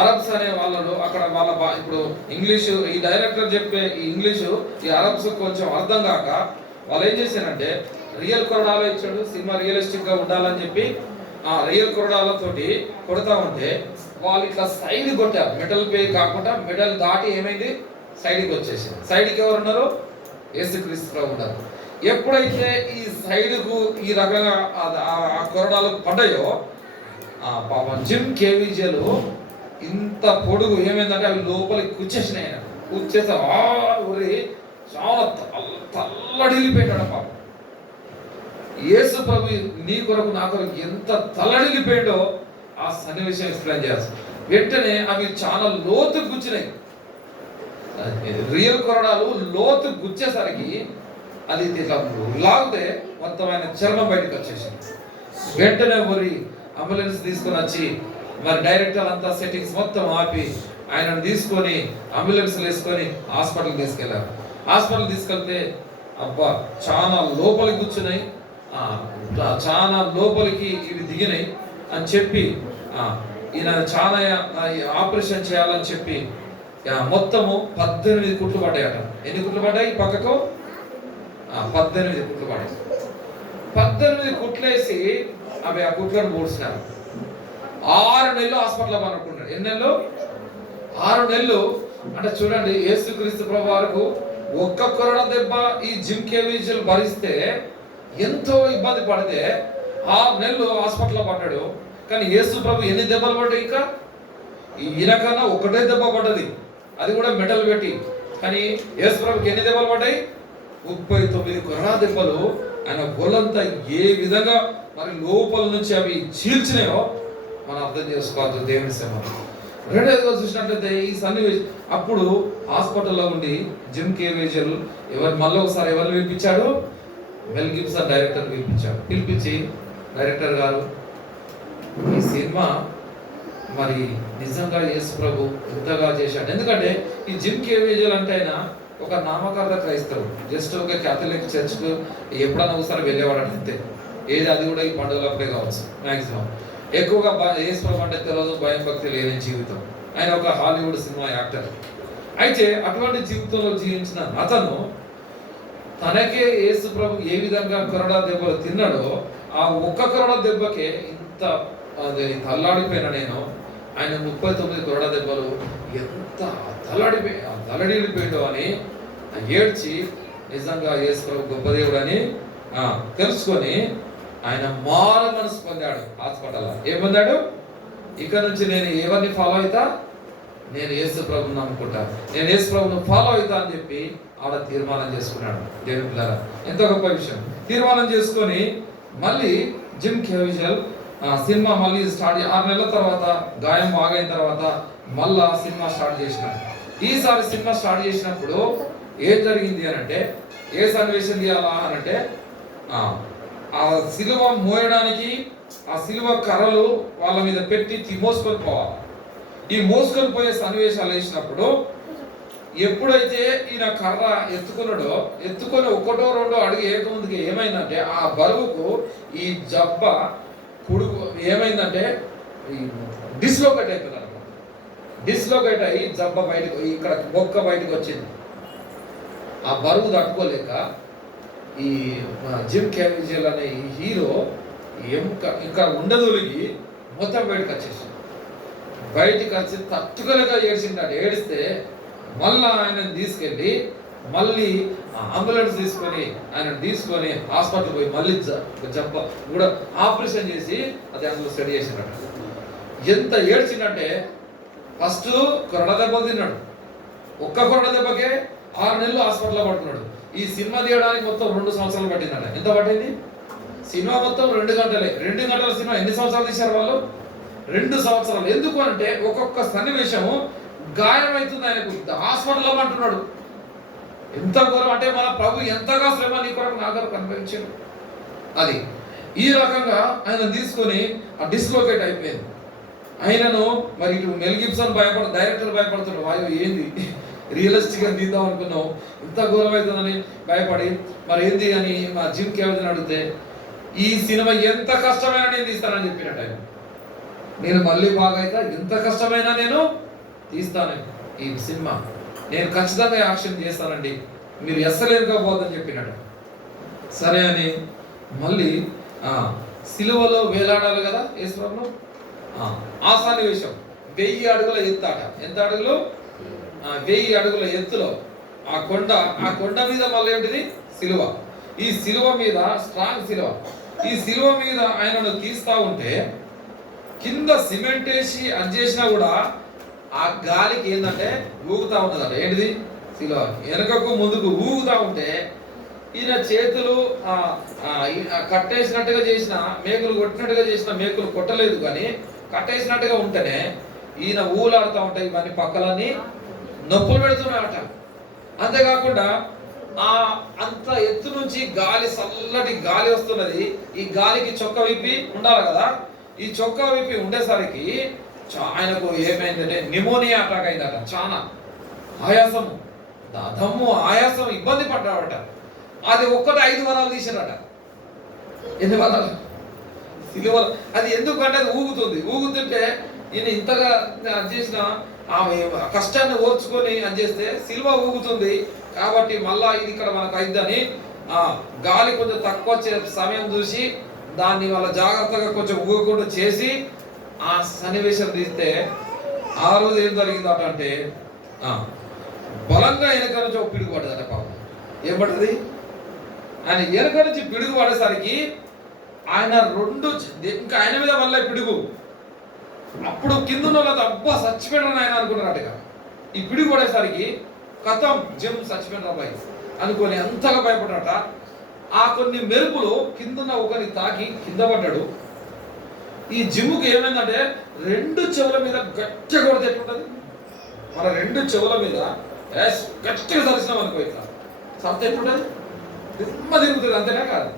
అరబ్స్ అనే వాళ్ళు అక్కడ వాళ్ళ ఇప్పుడు ఇంగ్లీషు ఈ డైరెక్టర్ చెప్పే ఈ ఇంగ్లీషు ఈ అరబ్స్ కొంచెం అర్థం కాక వాళ్ళు ఏం చేశారంటే రియల్ కొరడాలు ఇచ్చాడు, సినిమా రియలిస్టిక్ గా ఉండాలని చెప్పి ఆ రియల్ కొరడాలతోటి కొడతా ఉంటే వాళ్ళు ఇట్లా సైడ్ కొట్టారు. మెటల్ పే కాకుండా మెటల్ దాటి ఏమైంది, సైడ్కి వచ్చేసింది. సైడ్కి ఎవరు ఉన్నారు? యేసుక్రీస్తు ప్రభు ఉన్నారు. ఎప్పుడైతే ఈ సైడ్కు ఈ రకంగా ఆ కొరడాలకు పడ్డాయో పాపం జిమ్ కేవిజర్ ఇంత పొడుగు ఏమైందంటే అవి లోపలికి కూర్చేసినాయి. కూర్చేస్తే ఊరి చాలా తల్లడిల్లిపోయినాడు పాపం. యేసు ప్రభు నీ కొరకు నా కొరకు ఎంత తల్లడిల్లిపోయాడో ఆ సన్నివేశం ఎక్స్ప్లెయిన్ చేయాల్సి. వెంటనే అవి చాలా లోతు గుచ్చినాయి. రియల్ కొరడాలు లోతు గుచ్చేసరికి అది ఇట్లా లాగితే మొత్తం ఆయన చర్మం బయటకు వచ్చేసింది. వెంటనే ఊరి అంబులెన్స్ తీసుకొని వచ్చి మరి డైరెక్టర్ అంతా సెట్టింగ్స్ మొత్తం ఆపి ఆయనను తీసుకొని అంబులెన్స్ వేసుకొని హాస్పిటల్కి తీసుకెళ్లారు. హాస్పిటల్ తీసుకెళ్తే అబ్బా చాలా లోపలికి కూర్చున్నాయి, చాలా లోపలికి ఇవి దిగినాయి అని చెప్పి ఈయన చాలా ఆపరేషన్ చేయాలని చెప్పి మొత్తము 18 కుట్లు పడ్డాయట. ఎన్ని కుట్లు పడ్డాయి? పక్కకు 18 కుట్లు పడ్డాయి. 18 కుట్లేసి అవి ఆ కుట్లను పూడ్చినారు. 6 నెలలు హాస్పిటల్లో పనుకున్నాడు. ఎన్ని నెలలు? 6 నెలలు. అంటే చూడండి, యేసుక్రీస్తు ప్రభు వారికి ఒక్క కొరడ దెబ్బ ఈ జిమ్ కేవీజీలు భరిస్తే ఎంతో ఇబ్బంది పడితే 6 నెలలు హాస్పిటల్లో పడ్డాడు. కానీ యేసు ప్రభు ఎన్ని దెబ్బలు పడ్డాయి? ఇంకా ఈయనకన్నా ఒకటే దెబ్బ పడ్డది, అది కూడా మెడల్ పెట్టి. కానీ యేసు ప్రభుకి ఎన్ని దెబ్బలు పడ్డాయి? 39 కొరడా దెబ్బలు. ఆయన గొల్లంతా ఏ విధంగా మరి లోపల నుంచి అవి చీల్చినాయో మనం అర్థం చేసుకోవచ్చు. దేవుని సేవ రెండోదిగా చూసినట్లయితే ఈ సన్నివేశం అప్పుడు హాస్పిటల్లో ఉండి జిమ్ కేవేజల్ మళ్ళీ ఒకసారి ఎవరిని పిలిపించాడు? మెల్ గిబ్సన్ డైరెక్టర్ పిలిపించాడు. పిలిపించి, డైరెక్టర్ గారు, ఈ సినిమా మరి నిజంగా యేసు ప్రభు ఎంతగా చేశాడు. ఎందుకంటే ఈ జిమ్ కేవేజల్ అంటే ఆయన ఒక నామకార్థ క్రైస్తవుడు, జస్ట్ ఒక క్యాథలిక్ చర్చ్కు ఎప్పుడన్నా ఒకసారి వెళ్ళేవాడు అంతే. ఏది అది కూడా ఈ పండుగలప్పుడే కావచ్చు. మ్యాక్సిమం ఎక్కువగా యేసు ప్రభు అంటే తెలియదు, భయం భక్తి లేని జీవితం. ఆయన ఒక హాలీవుడ్ సినిమా యాక్టర్. అయితే అటువంటి జీవితంలో జీవించిన అతను తనకే యేసు ప్రభు ఏ విధంగా కొరడా దెబ్బలు తిన్నాడో ఆ ఒక్క కొరడా దెబ్బకే ఇంత తల్లాడిపోయిన నేను, ఆయన 39 కొరడా దెబ్బలు ఎంత తల్లడిపోయిండో అని ఏడ్చి నిజంగా యేసు ప్రభు గొప్ప దేవుడు అని తెలుసుకొని ఆయన మారు మనసు పొందాడు. హాస్పిటల్లో ఏం పొందాడు? ఇక నుంచి నేను ఎవరిని ఫాలో అవుతా? నేను యేసు ప్రభుని నమ్ముకుంటా, నేను యేసు ప్రభుని ఫాలో అవుతా అని చెప్పి ఆవిడ తీర్మానం చేసుకున్నాడు. దేవుని పిల్లరా, ఎంతో గొప్ప విషయం. తీర్మానం చేసుకొని మళ్ళీ జిమ్ కేవిజల్ సినిమా మళ్ళీ స్టార్ట్ 6 నెలల తర్వాత గాయం బాగైన తర్వాత మళ్ళా సినిమా స్టార్ట్ చేసినాడు. ఈసారి సినిమా స్టార్ట్ చేసినప్పుడు ఏం జరిగింది అని అంటే, ఏ సన్నివేశం తీయాలా అని అంటే, ఆ సిలువ మోయడానికి ఆ సిలువ కర్రలు వాళ్ళ మీద పెట్టి మోసుకొని పోవాలి. ఈ మోసుకొని పోయే సన్నివేశాలు వేసినప్పుడు ఎప్పుడైతే ఈయన కర్ర ఎత్తుకున్నాడో, ఎత్తుకొని 1-2 అడుగు ఏకముందుకి ఏమైందంటే ఆ బరువుకు ఈ జబ్బ పుడుగు ఏమైందంటే డిస్లోకేట్ అవుతుంది అనమాట. డిస్లోకేట్ అయ్యి జబ్బ బయటకు, ఇక్కడ బొక్క బయటకు వచ్చింది. ఆ బరువు తట్టుకోలేక ఈ జిమ్ కేవిజల్ అనే ఈ హీరో ఇంకా ఉండదొలిగి మొత్తం బయటకు వచ్చేసి బయటికి వచ్చి తట్టుకోలేక ఏడ్చింటాడు. ఏడిస్తే మళ్ళా ఆయనను తీసుకెళ్ళి మళ్ళీ అంబులెన్స్ తీసుకొని ఆయన తీసుకొని హాస్పిటల్ పోయి మళ్ళీ జబ్బ కూడా ఆపరేషన్ చేసి అది అందులో స్టడీ చేసినట్టు. ఎంత ఏడ్చిందంటే ఫస్ట్ కొరడ దెబ్బలు తిన్నాడు. ఒక్క కొరడ దెబ్బకే 6 నెలలు హాస్పిటల్లో పడుతున్నాడు. ఈ సినిమా తీయడానికి మొత్తం 2 సంవత్సరాలు పట్టిందట. ఎంత పట్టింది? సినిమా మొత్తం 2 గంటలే. 2 గంటల సినిమా ఎన్ని సంవత్సరాలు తీశారు వాళ్ళు? 2 సంవత్సరాలు. ఎందుకు అంటే ఒక్కొక్క సన్నివేశము గాయమవుతుంది ఆయనకు, హాస్పిటల్లో అంటున్నాడు. ఎంత ఘోరం అంటే మన ప్రభు ఎంతగా శ్రమ నీ కొరకు నా కొరకు అనుభవించాడు. అది ఈ రకంగా ఆయన తీసుకొని ఆ డిస్లోకేట్ అయిపోయింది. ఆయనను మరి ఇటు మెల్ గిబ్సన్ డైరెక్టర్ భయపడుతున్నాడు. వాయు ఏంది రియలిస్టిక్గా తీద్దాం అనుకున్నావు, ఇంత ఘోరం అవుతుందని భయపడి మరి ఏంది అని మా జిమ్ కేవిజల్ అడిగితే, ఈ సినిమా ఎంత కష్టమైనా నేను తీస్తానని చెప్పినట్టు ఆయన. నేను మళ్ళీ బాగా అయితే ఎంత కష్టమైనా నేను తీస్తాను ఈ సినిమా, నేను ఖచ్చితంగా యాక్షన్ చేస్తానండి, మీరు ఎస్సలేరుగా పోదని చెప్పినాడు. సరే అని మళ్ళీ సిలువలో వేలాడాలి కదా యేసుప్రభును. ఆ సన్నివేశం 1000 అడుగుల ఎత్తాట. ఎంత అడుగులు? 1000 అడుగుల ఎత్తులో ఆ కొండ మీద మళ్ళీ ఏంటిది? సిలువ. ఈ సిలువ మీద స్ట్రాంగ్ సిలువ. ఈ సిలువ మీద ఆయనను తీస్తా ఉంటే కింద సిమెంట్ వేసి అది చేసినా కూడా ఆ గాలికి ఏంటంటే ఊగుతా ఉంటుందట. ఏంటిది? సిలువ వెనకకు ముందుకు ఊగుతా ఉంటే ఈయన చేతులు కట్టేసినట్టుగా చేసిన మేకులు కొట్టినట్టుగా చేసిన మేకులు కొట్టలేదు, కానీ కట్టేసినట్టుగా ఉంటేనే ఈయన ఊలాడుతూ ఉంటాయి. ఇవన్నీ పక్కలన్నీ నొప్పులు పెడుతున్నాయట. అంతేకాకుండా అంత ఎత్తు నుంచి గాలి, చల్లటి గాలి వస్తున్నది. ఈ గాలికి చొక్కా విప్పి ఉండాలి కదా. ఈ చొక్కా విప్పి ఉండేసరికి ఆయనకు ఏమైందంటే నిమోనియా అటాక్ అయిందట. చాలా ఆయాసము, దమ్ము, ఆయాసం, ఇబ్బంది పడ్డాడట. అది ఒక్కటి 5 వరాలు తీసారట. ఎన్ని వరాలు? సిలువ. అది ఎందుకంటే అది ఊగుతుంటే ఈయన ఇంతగా చేసిన ఆమె కష్టాన్ని ఓర్చుకొని అని చేస్తే సిలువ ఊగుతుంది కాబట్టి మళ్ళా ఇది ఇక్కడ మనకు అయిద్దని గాలి కొంచెం తక్కువ వచ్చే సమయం చూసి దాన్ని వాళ్ళ జాగ్రత్తగా కొంచెం ఊగకుండా చేసి ఆ సన్నివేశం తీస్తే ఆ రోజు ఏం జరిగిందట అంటే బలంగా వెనక నుంచి ఒక పిడుగు పడ్డదట పాపం. ఏం పడ్డది? ఆయన వెనక నుంచి పిడుగు పడేసరికి ఆయన ఇంకా ఆయన మీద మళ్ళీ పిడుగు. అప్పుడు కింద ఉన్న వాళ్ళతో అబ్బా చచ్చిపోయినాను ఆయన అనుకున్నారట. ఈ పిడుగు పడేసరికి కథం జిమ్ చచ్చిపోయిన అబ్బాయి అనుకొని అంతగా భయపడ్డట. ఆ కొన్ని మెరుపులు కిందన్న ఒకరిని తాకి కింద పడ్డాడు. ఈ జిమ్ముకి ఏమైందంటే 2 చెవుల మీద గట్టిగా కొడితే ఎట్లుంటుంది? మన 2 చెవుల మీద గట్టిగా తరిసినాం అనుకో, ఇట్లా సత్త ఎట్లుంటుంది? దిమ్మ తిరుగుతుంది. అంతేనా కాదు?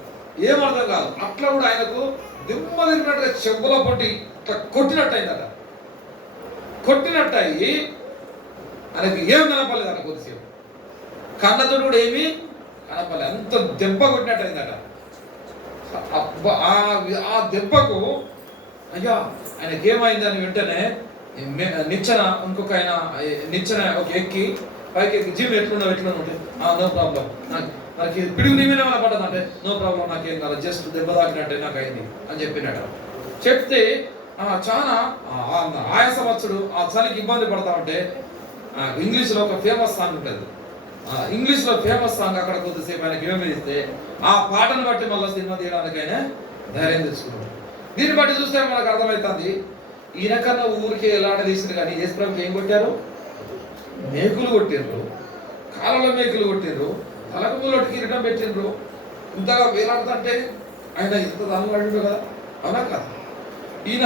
ఏమర్థం కాదు. అట్లా కూడా ఆయనకు దిమ్మ తిరిగినట్టుగా చెవుల పొట్టి ఇట్లా కొట్టినట్టు అయిందట. కొట్టినట్టు అయ్యి ఆయనకి ఏం కనపడలేదు అన్న కొద్దిసేపు. కళ్ళతో కూడా ఏమీ కనపడలేదు. అంత దెబ్బ కొట్టినట్టు అయిందట. ఆ దెబ్బకు అయ్యా ఆయనకి ఏమైందని వెంటనే నిచ్చెన ఇంకొక ఆయన నిచ్చెన ఒక ఎక్కి పైకి ఎక్కి జిమ్ ఎట్లున్నా ఉంటే నో ప్రాబ్లం, నాకు పిడుగు నీ మీద ఏమైనా పడ్డది అంటే నో ప్రాబ్లం, నాకేం కాదు, జస్ట్ దెబ్బ తాకినట్టే నాకు అయింది అని చెప్పినట్టు. చెప్తే చాలా ఆయాసవచ్చుడు, ఆ చలికి ఇబ్బంది పడతా ఉంటే ఇంగ్లీష్లో ఒక ఫేమస్ సాంగ్ ఉంటుంది. ఇంగ్లీష్లో ఫేమస్ సాంగ్ అక్కడ కొద్దిసేపు ఆయనకి వివరిస్తే ఆ పాటను బట్టి మళ్ళీ సినిమా తీయడానికైనా ధైర్యం తెచ్చుకున్నాడు. దీన్ని బట్టి చూస్తే మనకు అర్థమవుతుంది ఈయనకన్నా ఊరికి ఎలాంటి తీసింది. కానీ యేసుప్రభుకి ఏం కొట్టారు? మేకులు కొట్టిండ్రు, కాళ్ళలో మేకులు కొట్టిండ్రు, తలకు మూలటి కిరీటం పెట్టిండ్రు. ఇంతగా వేలాడుతుంటే ఆయన ఇంత దానిలాడు కదా, అవునా కదా? ఈయన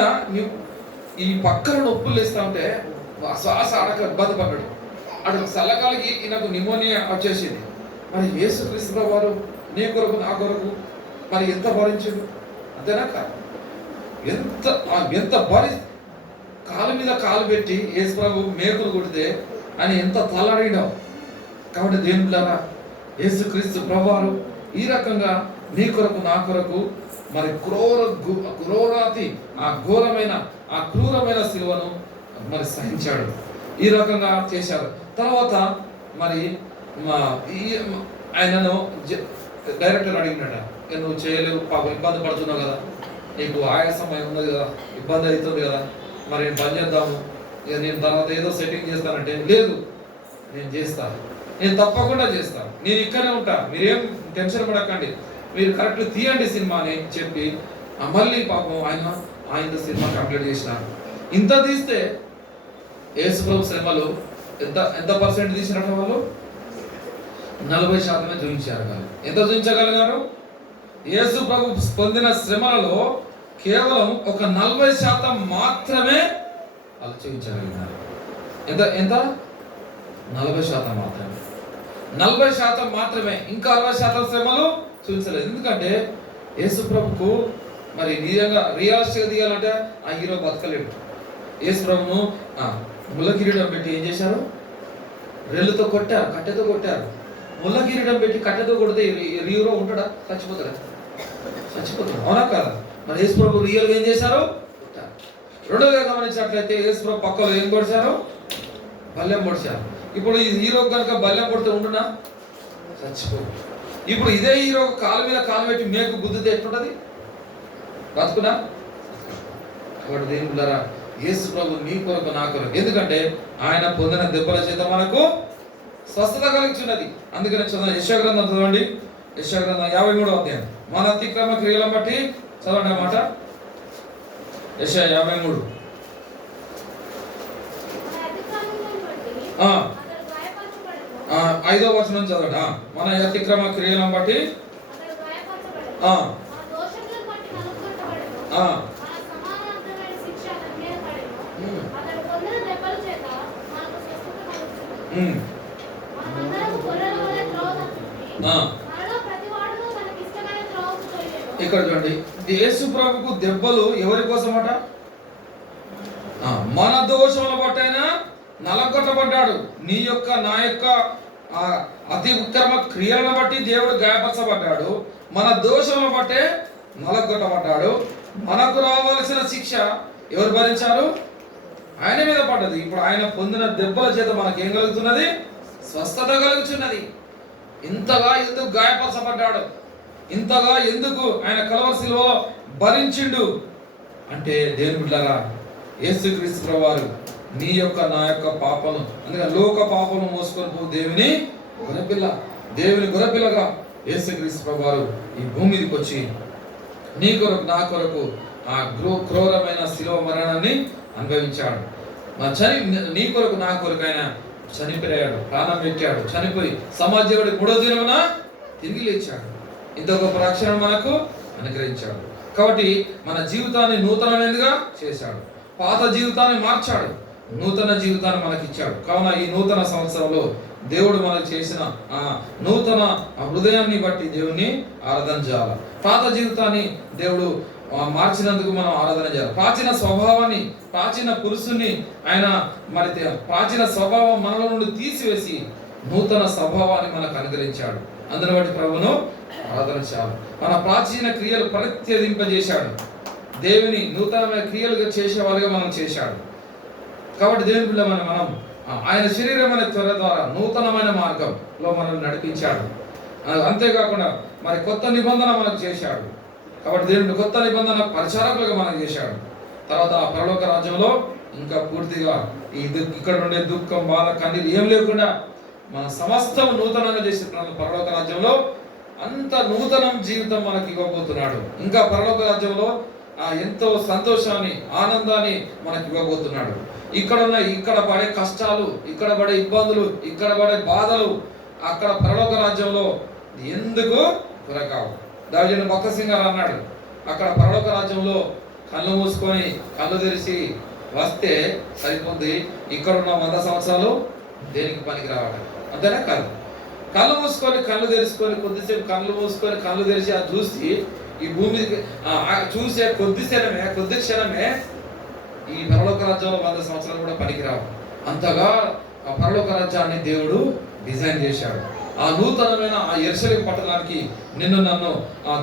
ఈ పక్కన నొప్పులు వేస్తా ఉంటే శ్వాస ఆడక ఇబ్బంది పడ్డాడు. అటు చల్లకాలకి ఈయనకు నిమోనియా వచ్చేసింది. మరి యేసుక్రీస్తు వారు నీ కొరకు నా కొరకు మరి ఎంత భరించాడు? అంతేనా కాదు? ఎంత భరి కాలు మీద కాలు పెట్టి యేసు ప్రభు మేకులు కొడితే ఆయన ఎంత తల్లడినావు. కాబట్టి దేవులారా యేసుక్రీస్తు ప్రభువారు ఈ రకంగా నీ కొరకు నా కొరకు మరి క్రూరాతి ఆ ఘోరమైన ఆ క్రూరమైన శిలువను మరి సహించాడు. ఈ రకంగా చేశారు. తర్వాత మరి ఆయనను డైరెక్టర్ అడిగినట, నువ్వు చేయలేవు పాపం, ఇబ్బంది పడుతున్నావు కదా, నీకు ఆయాసం ఉన్నది కదా, ఇబ్బంది అవుతుంది కదా, మరి నేను పని చేద్దాము, ఇక నేను తర్వాత ఏదో సెట్టింగ్ చేస్తానంటే లేదు, నేను చేస్తాను, నేను తప్పకుండా చేస్తాను, నేను ఇక్కడే ఉంటా, మీరేం టెన్షన్ పడకండి, మీరు కరెక్ట్ తీయండి సినిమా అని చెప్పి మళ్ళీ పాపం ఆయన సినిమా కంప్లీట్ చేసినారు. ఇంత తీస్తే యేసు ప్రభు సినిమాలు ఎంత పర్సెంట్ తీసినట్టు వాళ్ళు 40% చూపించారు. ఎంత చూపించగలిగారు? యేసు ప్రభు పొందిన శ్రమలలో కేవలం ఒక 40% మాత్రమే వాళ్ళు చూపించగలిగినారు. ఎంత 40% మాత్రమే. 40% మాత్రమే. ఇంకా 60% శ్రమలు చూపించలేదు. ఎందుకంటే యేసు ప్రభుకు మరి నిజంగా రియలిస్టిక్గా తీయాలంటే ఆ హీరో బతకలేడు. యేసు ప్రభును ముళ్ళ కిరీటం పెట్టి ఏం చేశారు? రెల్లుతో కొట్టారు, కట్టెతో కొట్టారు. ముళ్ళ కిరీటం పెట్టి కట్టెతో కొడితే హీరో ఉంటాడా? చచ్చిపోతాడు. అవునా కాదా? మరి యేసు ప్రభు రియల్గా ఏం చేశారు? రెండోగా గమనించినట్లయితే యేసు ప్రభు పక్కలో ఏం పొడిచారు? బల్లెం పొడిచారు. ఇప్పుడు ఈ హీరో కనుక బల్లెం కొడితే ఉండునా? చచ్చిపో. ఇప్పుడు ఇదే హీరో కాలు మీద కాలు పెట్టి మేకు గుద్దితే ఎట్లుంటది? బతుకునా? కాబట్టి దేవులారా యేసు ప్రభు నీ కొరకు నా కొరకు, ఎందుకంటే ఆయన పొందిన దెబ్బల చేత మనకు స్వస్థత కలిగించున్నది. అందుకని చదవండి, యెషయా గ్రంథం చదవండి. యెషయా గ్రంథం 53వ అధ్యాయం. మన అతిక్రమ క్రియలను బట్టి చదవండి అన్నమాట. యెషయా 53 5వ వచనం చదవండి. మన అతిక్రమ క్రియలను బట్టి ఇక్కడ చూడండి, యేసు ప్రభుకు దెబ్బలు ఎవరి కోసమట? మన దోషముల బట్టైనా నలగొట్టబడ్డాడు. నీ యొక్క నా యొక్క అతి ఉత్తమ క్రియలను బట్టి దేవుడు గాయపరచబడ్డాడు. మన దోషముల బట్టే నలగొట్టబడ్డాడు. మనకు రావాల్సిన శిక్ష ఎవరు భరించారు? ఆయన మీద పడ్డది. ఇప్పుడు ఆయన పొందిన దెబ్బల చేత మనకేం కలుగుతున్నది? స్వస్థత కలుగుతున్నది. ఇంతగా ఎందుకు గాయపరచబడ్డాడు? ఇంతగా ఎందుకు ఆయన కలవరి శిలువలో భరించిండు అంటే దేవుని బిడ్డలారా యేసుక్రీస్తు ప్రభువారు నీ యొక్క నా యొక్క పాపను, అందుకని లోక పాపను మోసుకొని పో దేవుని గొర్రెపిల్ల, దేవుని గొర్రెపిల్లగా యేసుక్రీస్తు ప్రభువారు ఈ భూమి మీదకి వచ్చి నీ కొరకు నా కొరకు ఆ క్రూరమైన శిలువ మరణాన్ని అనుభవించాడు. నీ కొరకు నా కొరకు ఆయన చనిపోయాడు, ప్రాణం పెట్టాడు, చనిపోయి సమాజంలో 3వ దినమున తిరిగి లేచాడు. ఇంత గొప్ప రక్షణ మనకు అనుగ్రహించాడు. కాబట్టి మన జీవితాన్ని నూతనమైనదిగా చేశాడు, పాత జీవితాన్ని మార్చాడు, నూతన జీవితాన్ని మనకి ఇచ్చాడు. కావున ఈ నూతన సంవత్సరంలో దేవుడు మనకు చేసిన నూతన హృదయాన్ని బట్టి దేవుణ్ణి ఆరాధన చేయాలి. పాత జీవితాన్ని దేవుడు మార్చినందుకు మనం ఆరాధన చేయాలి. ప్రాచీన స్వభావాన్ని, ప్రాచీన పురుషుని ఆయన మరి ప్రాచీన స్వభావం మనలో నుండి తీసివేసి నూతన స్వభావాన్ని మనకు అనుగ్రహించాడు. అందుని బట్టి ప్రభువును ఆరాధన చేయాలి. మన ప్రాచీన క్రియలు పరిత్యజింపజేశాడు, దేవుని నూతనమైన క్రియలుగా చేసేవాళ్ళుగా మనం చేశాడు. కాబట్టి దేవుని పిల్లమైన మనం ఆయన శరీరమైన త్వర ద్వారా నూతనమైన మార్గంలో మనల్ని నడిపించాడు. అంతేకాకుండా మరి కొత్త నిబంధన మనకు చేశాడు. కాబట్టి దేవుడు కొత్త నిబంధన పరిచారకులుగా మనం చేశాడు. తర్వాత ఆ పరలోక రాజ్యంలో ఇంకా పూర్తిగా ఇక్కడ ఉండే దుఃఖం, బాధ, కన్నీరు ఏం లేకుండా మన సమస్తం నూతనంగా చేసి పరలోక రాజ్యంలో అంత నూతనం జీవితం మనకి ఇవ్వబోతున్నాడు. ఇంకా పరలోక రాజ్యంలో ఎంతో సంతోషాన్ని, ఆనందాన్ని మనకి ఇవ్వబోతున్నాడు. ఇక్కడ పడే కష్టాలు, ఇక్కడ పడే ఇబ్బందులు, ఇక్కడ పడే బాధలు అక్కడ పరలోక రాజ్యంలో ఎందుకు దొరకవు. దావిజనుడు భక్త సింగారు అన్నాడు, అక్కడ పరలోక రాజ్యంలో కళ్ళు మూసుకొని కళ్ళు తెరిచి వస్తే సరిపోద్ది, ఇక్కడున్న 100 సంవత్సరాలు దేనికి పనికి రావట. అంతేనా కాదు? కళ్ళు మూసుకొని కళ్ళు తెరుచుకొని కొద్దిసేపు కళ్ళు మూసుకొని కళ్ళు తెరిచి అది చూసి ఈ భూమి చూసే కొద్ది క్షణమే ఈ పరలోక రాజ్యంలో 100 సంవత్సరాలు కూడా పనికిరావు. అంతగా ఆ పరలోక రాజ్యాన్ని దేవుడు డిజైన్ చేశాడు. ఆ నూతనమైన ఆ యెరూషలేము పట్టణానికి నిన్ను నన్ను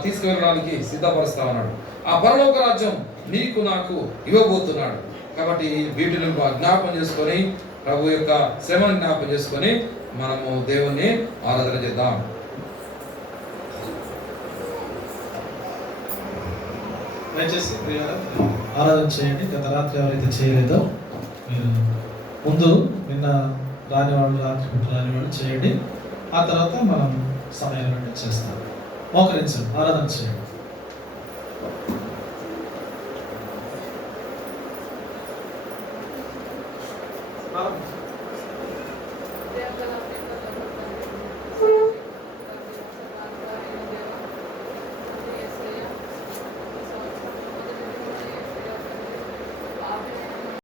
తీసుకువెళ్ళడానికి సిద్ధపరుస్తా ఉన్నాడు. ఆ పరలోక రాజ్యం నీకు నాకు ఇవ్వబోతున్నాడు. కాబట్టి వీటిని జ్ఞాపం చేసుకొని, ప్రభు యొక్క శ్రమను జ్ఞాపం చేసుకొని మనము దేవుణ్ణి ఆరాధన చేద్దాం. దయచేసి ఆరాధన చేయండి. గత రాత్రి ఎవరైతే చేయలేదో మీరు ముందు నిన్న రాని వాళ్ళు చేయండి. ఆ తర్వాత మనం సమయాన్ని చేస్తాం. మోకరించండి, ఆరాధన చేయండి. Vamos.